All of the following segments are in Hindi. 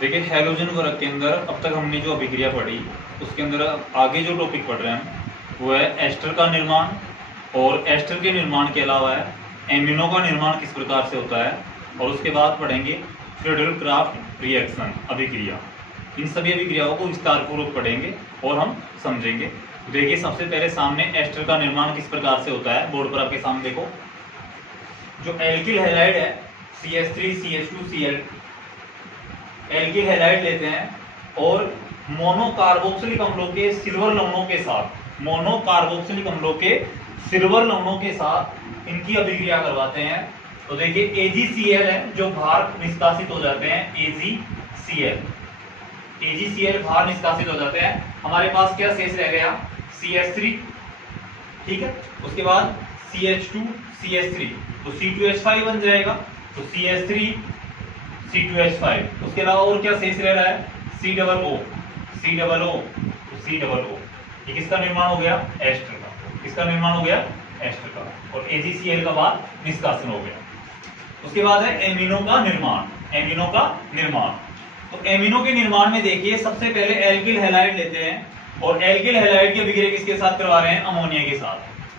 देखिए हैलोजन वर्ग के अंदर अब तक हमने जो अभिक्रिया पढ़ी उसके अंदर आगे जो टॉपिक पढ़ रहे हैं वो है एस्टर का निर्माण, और एस्टर के निर्माण के अलावा है एमिनो का निर्माण किस प्रकार से होता है, और उसके बाद पढ़ेंगे फ्रीडल क्राफ्ट रिएक्शन अभिक्रिया। इन सभी अभिक्रियाओं को विस्तार पूर्वक पढ़ेंगे और हम समझेंगे। देखिए सबसे पहले सामने एस्टर का निर्माण किस प्रकार से होता है, बोर्ड पर आपके सामने देखो। जो एल्किल हैलाइड है CH3CH2Cl, एल्किल हैलाइड लेते हैं और मोनोकार्बोक्सिलिक अम्लों के सिल्वर लवणों के साथ, मोनोकार्बोक्सिलिक अम्लों के सिल्वर लवणों के साथ इनकी अभिक्रिया करवाते हैं। तो देखिए AgCl है जो बाहर निष्कासित हो जाते हैं, AgCl बाहर निष्कासित हो जाते हैं। हमारे पास क्या शेष रह गया, CH3, ठीक है। उसके बाद CH2CH3, तो C2H5 बन जाएगा, तो CH3 C2H5। उसके अलावा और क्या शेष रह रहा है, COO, ये किसका निर्माण हो गया, एस्टर का। किसका निर्माण हो गया, एस्टर का। और AgCl का बाद निष्कासन हो गया। उसके बाद है एमिनो का निर्माण, तो एमिनो के निर्माण में देखिए सबसे पहले एल्किल हैलाइड लेते हैं और एल्किल हैलाइड की अभिक्रिया किसके साथ करवा रहे हैं, अमोनिया के साथ,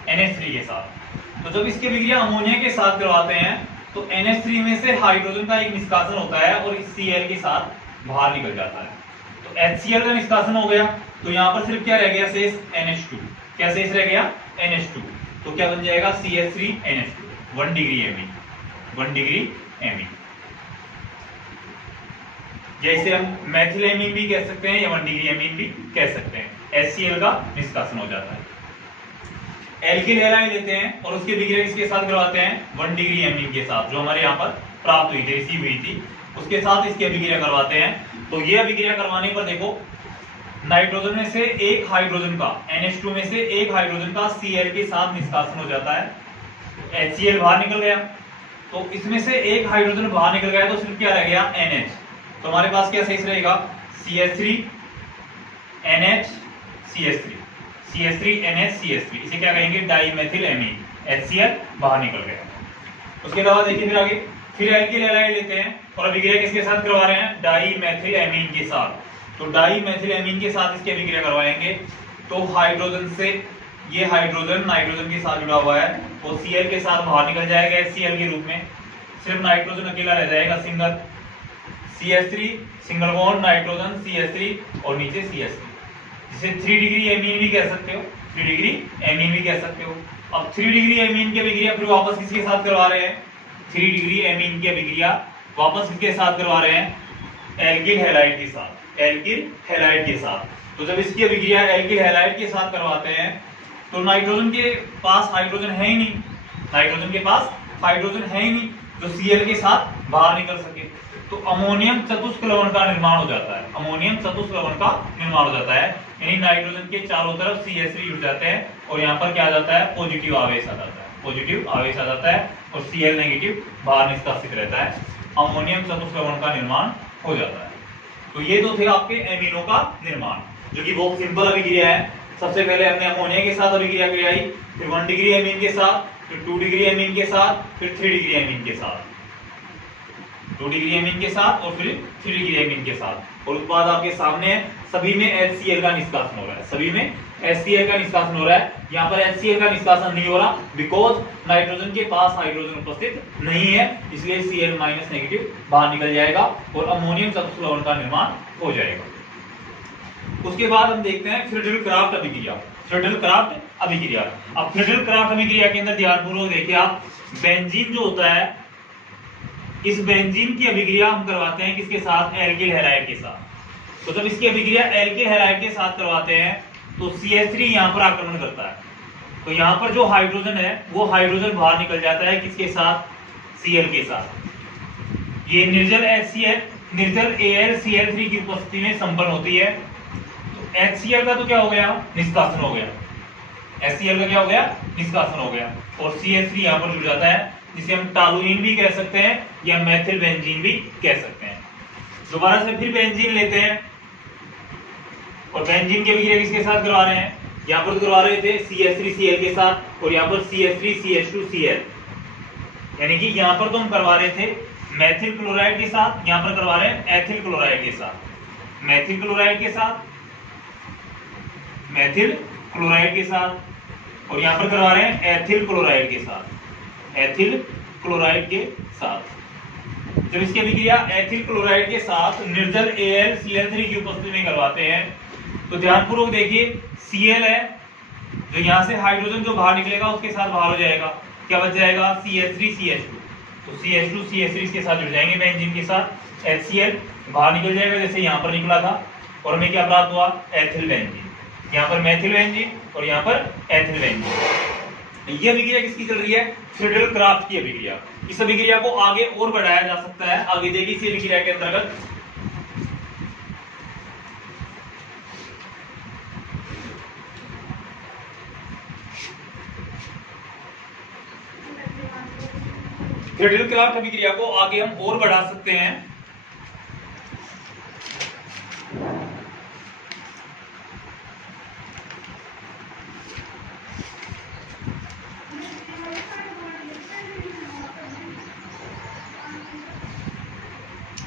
NH3 के साथ। तो जब इसकी अभिक्रिया अमोनिया के साथ करवाते हैं तो NH3 में से हाइड्रोजन का एक निष्कासन होता है और इस Cl के साथ बाहर निकल जाता है। तो HCl का निष्कासन हो गया, तो यहाँ पर सिर्फ क्या रह गया शेष, NH2। क्या शेष रह गया, NH2। तो क्या बन जाएगा, CH3NH2, 1 डिग्री एमी। जैसे हम मैथिल एमीन भी कह सकते हैं या 1 डिग्री एमीन भी कह सकते हैं। HCl का निष्कासन हो जाता है। एल्किल हैलाइड लेते हैं और उसके अभिक्रिया किसके साथ करवाते हैं, 1 डिग्री एमीन के साथ, जो हमारे यहाँ पर प्राप्त हुई थी, रिसीव हुई थी, उसके साथ इसकी अभिक्रिया करवाते हैं। तो ये अभिक्रिया करवाने पर देखो नाइट्रोजन में से एक हाइड्रोजन का, NH2 में से एक हाइड्रोजन का Cl के साथ निष्कासन हो जाता है, HCl बाहर निकल गया। तो इसमें से एक हाइड्रोजन बाहर निकल गया तो सिर्फ क्या रह गया, NH। तो हमारे पास क्या शेष रहेगा, CH3NH, इसे क्या कहेंगे, डाइमेथिल एमीन। HCl बाहर निकल गया। उसके अलावा देखिए फिर आगे, फिर एल्किल हैलाइड लेते हैं और अभिक्रिया किसके साथ करवा रहे हैं, डाइमेथिल एमीन के साथ। तो डाइमेथिल एमीन के साथ इसकी अभिक्रिया करवाएंगे तो हाइड्रोजन से ये हाइड्रोजन नाइट्रोजन के साथ जुड़ा हुआ है, वो Cl के साथ बाहर निकल जाएगा HCl के रूप में। सिर्फ नाइट्रोजन अकेला रह जाएगा, single CH3, single bond nitrogen CH3 और नीचे CH3, जिसे 3 डिग्री एमीन भी कह सकते हो, 3 डिग्री एमीन भी कह सकते हो। अब 3 डिग्री एमीन की अभिक्रिया फिर वापस किसके साथ करवा रहे हैं, 3 डिग्री एमीन की अभिक्रिया वापस किसके साथ करवा रहे हैं, एल्किल हैलाइड के साथ, एल्किल हैलाइड के साथ। तो जब इसकी अभिक्रिया एल्किल हैलाइड के साथ करवाते हैं तो नाइट्रोजन के पास हाइड्रोजन है ही नहीं, नाइट्रोजन के पास हाइड्रोजन है ही नहीं जो Cl के साथ बाहर निकल सके। तो अमोनियम चतुष्क लवण का निर्माण हो जाता है, अमोनियम चतुष्क लवण का निर्माण हो जाता है, यानी नाइट्रोजन के चारों तरफ CH3 जुड़ जाते हैं और यहाँ पर क्या आ जाता है, पॉजिटिव आवेश आ जाता है, पॉजिटिव आवेश आ जाता है और Cl नेगेटिव बाहर निष्कासित रहता है, अमोनियम चतुष्क लवण का निर्माण हो जाता है। तो ये तो थे आपके एमिनो का निर्माण, जो कि बहुत सिंपल अभिक्रिया है। सबसे पहले हमने अमोनिया के साथ अभिक्रिया कराई, फिर 1 डिग्री एमीन के साथ, फिर 2 डिग्री एमीन के साथ, फिर 3 डिग्री एमीन के साथ, 2 डिग्री एमीन के साथ और फिर 3 डिग्री एमीन के साथ। और उसके बाद आपके सामने सभी में HCl का निष्कासन हो रहा है, सभी में HCl का निष्कासन हो रहा है। यहाँ पर HCl का निष्कासन नहीं हो रहा बिकॉज नाइट्रोजन के पास हाइड्रोजन उपस्थित नहीं है, इसलिए Cl माइनस नेगेटिव बाहर निकल जाएगा और अमोनियम चतुष्क लवण का निर्माण हो जाएगा। उसके बाद हम देखते हैं फ्रीडल क्राफ्ट अभिक्रिया, फ्रीडल क्राफ्ट अभिक्रिया। अब फ्रीडल क्राफ्ट अभिक्रिया के अंदर ध्यानपूर्वक देखिए आप, बेंजीन जो होता है, इस बेंजीन की अभिक्रिया हम करवाते हैं किसके साथ, एल्किल हैलाइड के साथ। तो जब इसकी अभिक्रिया एल्किल हैलाइड के साथ करवाते हैं तो CH3 यहाँ पर आक्रमण करता है, तो यहाँ पर जो हाइड्रोजन है वो हाइड्रोजन बाहर निकल जाता है किसके साथ, Cl के साथ। ये निर्जल HCl, निर्जल AlCl3 की उपस्थिति में संपन्न होती है। तो HCl का तो क्या हो गया, निष्कासन हो गया, HCl का क्या हो गया, निष्कासन हो गया और CH3 यहाँ पर जुड़ जाता है, जिसे हम टॉलुइन भी कह सकते हैं या मेथिल बेंजीन भी कह सकते हैं। दोबारा से फिर बेंजीन लेते हैं और बेंजीन की अभिक्रिया किसके साथ करवा रहे हैं, यहाँ पर करवा रहे थे CH3Cl के साथ और यहाँ पर CH3CH2Cl, यानी कि यहाँ पर तो हम करवा रहे थे मेथिल क्लोराइड के साथ, यहां पर करवा रहे हैं एथिल क्लोराइड के साथ, मेथिल क्लोराइड के साथ, मेथिल क्लोराइड के साथ, और यहां पर करवा रहे हैं एथिल क्लोराइड के साथ, एथिल क्लोराइड के साथ। जब इसकी अभिक्रिया एथिल क्लोराइड के साथ निर्जल AlCl3 की उपस्थिति में करवाते हैं तो ध्यानपूर्वक देखिए, Cl है जो यहां से हाइड्रोजन जो बाहर निकलेगा उसके साथ बाहर हो जाएगा, क्या बच जाएगा CH3CH2, तो CH2 CH3 इसके साथ जुड़ जाएंगे बेंजीन के साथ, HCl बाहर निकल जाएगा जैसे यहां पर निकला था, और हमें क्या प्राप्त हुआ, एथिल बेंजीन, यहाँ पर मेथिल बेंजीन और यहाँ पर एथिल बेंजीन। ये अभिक्रिया किसकी चल रही है, फ्रीडल क्राफ्ट की अभिक्रिया। इस अभिक्रिया को आगे और बढ़ाया जा सकता है, आगे देखिए इसी अभिक्रिया के अंतर्गत फ्रीडल क्राफ्ट अभिक्रिया को आगे हम और बढ़ा सकते हैं।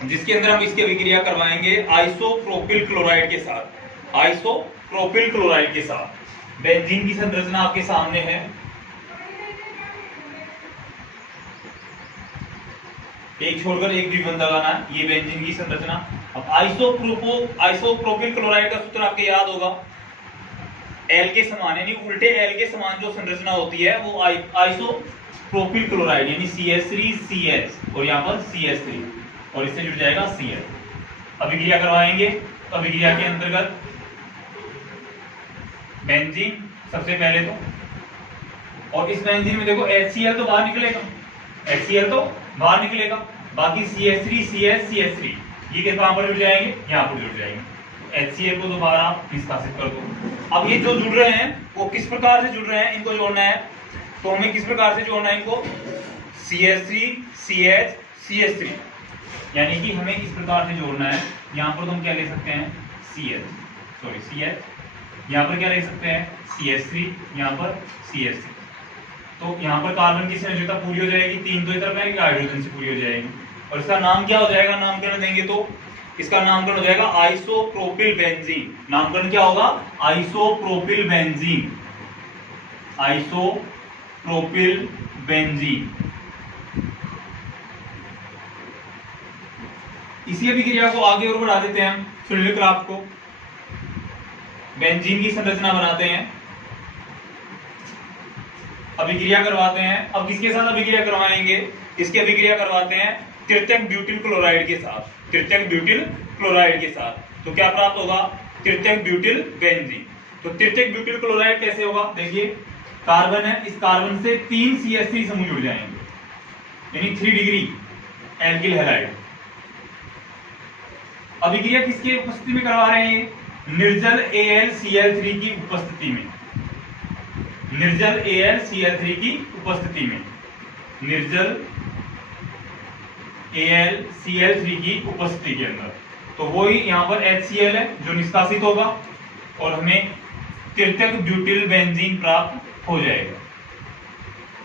जिसके अंदर हम इसकी अभिक्रिया करवाएंगे आइसोप्रोपिल क्लोराइड के साथ, आइसोप्रोपिल क्लोराइड के साथ। बेंजीन की संरचना आपके सामने है, एक छोड़कर एक द्विबंध लगाना है, ये बेंजीन की संरचना। अब आइसोप्रोपिल क्लोराइड का सूत्र आपको याद होगा, एल के समान, यानी उल्टे एल के समान जो संरचना होती है वो आइसोप्रोपिल क्लोराइड, यानी CH3CH और यहाँ पर CH3, और इससे जुड़ जाएगा Cl। अभिक्रिया करवाएंगे तो अभिक्रिया के अंतर्गत बेंजीन सबसे पहले तो, और इस बेंजीन में देखो HCl तो बाहर निकलेगा, HCl तो बाहर निकलेगा, बाकी CH3CH CH3 ये कहां पर जुड़ जाएंगे, यहाँ पर जुड़ जाएंगे। HCl को दोबारा आप निष्कासित कर दो। अब ये जो जुड़ रहे हैं वो किस प्रकार से जुड़ रहे हैं, इनको जोड़ना है तो हमें किस प्रकार से जोड़ना है इनको, CH3CH CH3, यानी कि हमें इस प्रकार से जोड़ना है। यहाँ पर तो हम क्या ले सकते हैं, CH, यहाँ पर क्या ले सकते हैं CH3, यहाँ पर CH3, तो यहाँ पर कार्बन की संयोजकता पूरी हो जाएगी, 3 तो इधर में हाइड्रोजन से पूरी हो जाएगी, और इसका नाम क्या हो जाएगा, नामकरण देंगे तो इसका नामकरण हो जाएगा आइसोप्रोपिल बेंजीन। नामकरण क्या होगा, आइसोप्रोपिल बेंजीन, आइसोप्रोपिल बेंजीन। इसी अभिक्रिया को आगे और बढ़ा देते हैं हम, फ्रीडल क्राफ्ट को, बेंजीन की संरचना बनाते हैं, अभिक्रिया करवाते हैं। अब किसके साथ अभिक्रिया करवाएंगे, इसकी अभिक्रिया करवाते हैं तृतीयक ब्यूटिल क्लोराइड के साथ, तृतीयक ब्यूटिल क्लोराइड के साथ। तो क्या प्राप्त होगा, तृतीयक ब्यूटिल बेंजीन। तो तृतीयक ब्यूटिल क्लोराइड कैसे होगा, देखिए कार्बन है, इस कार्बन से 3 CH3 समूह जुड़ जाएंगे, यानी 3 डिग्री एल्किल हैलाइड। अभिक्रिया किसकी उपस्थिति में करवा रहे हैं, निर्जल AlCl3 की उपस्थिति में, निर्जल AlCl3 की उपस्थिति में, निर्जल AlCl3 की उपस्थिति के अंदर। तो वही यहाँ पर HCl है जो निष्कासित होगा और हमें तृतीयक ब्यूटिल बेंजीन प्राप्त हो जाएगा,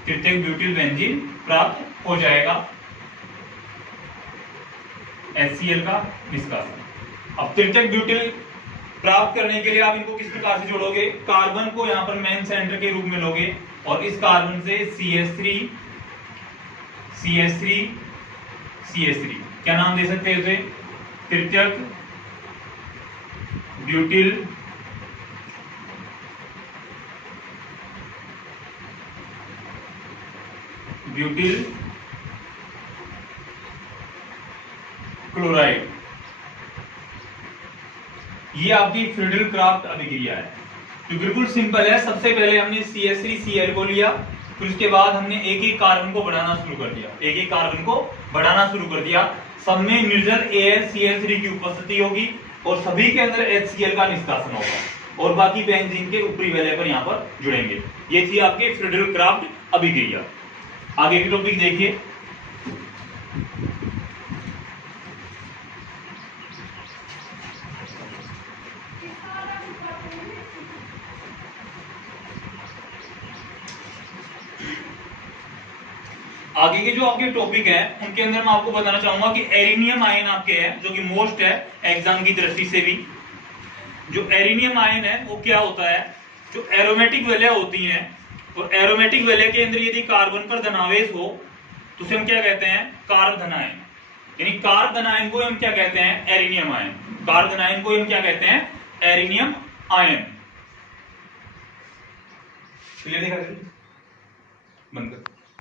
तृतीयक ब्यूटिल बेंजीन प्राप्त हो जाएगा, HCl का निष्कासन। अब तृतीयक ब्यूटिल प्राप्त करने के लिए आप इनको किस प्रकार से जोड़ोगे, कार्बन को यहाँ पर मेन सेंटर के रूप में लोगे और इस कार्बन से CH3 CH3 CH3 क्या नाम दे सकते हैं इसे, तृतीयक ब्यूटिल ब्यूटिल क्लोराइड। ये आपकी फ्रीडल क्राफ्ट अभिक्रिया है जो बिल्कुल सिंपल है। सबसे पहले हमने CH3Cl को लिया, फिर उसके बाद हमने एक एक कार्बन को बढ़ाना शुरू कर दिया, एक एक कार्बन को बढ़ाना शुरू कर दिया। सब में निर्जल AlCl3 की उपस्थिति होगी और सभी के अंदर HCl का निष्कासन होगा और बाकी बेंजीन के ऊपरी वाले पर यहाँ पर जुड़ेंगे। ये थी आपकी फ्रीडल क्राफ्ट अभिक्रिया। आगे की टॉपिक देखिए, आगे के जो आपके टॉपिक है उनके अंदर मैं आपको बताना चाहूंगा कि एरिनियम आयन आपके है जो कि मोस्ट है एग्जाम की दृष्टि से भी। जो एरिनियम आयन है वो क्या होता है, जो एरोमेटिक वैल्यू होती हैं और एरोमेटिक वैल्यू के अंदर यदि कार्बन पर धनावेश हो तो उसे हम क्या कहते हैं, कार्ब धन आयन। यानी कार्ब धन आयन को हम क्या कहते हैं, एरिनियम आयन। कार्ब धन आयन को हम क्या कहते हैं, एरिनियम आयन। क्लियर देखा बंद कर।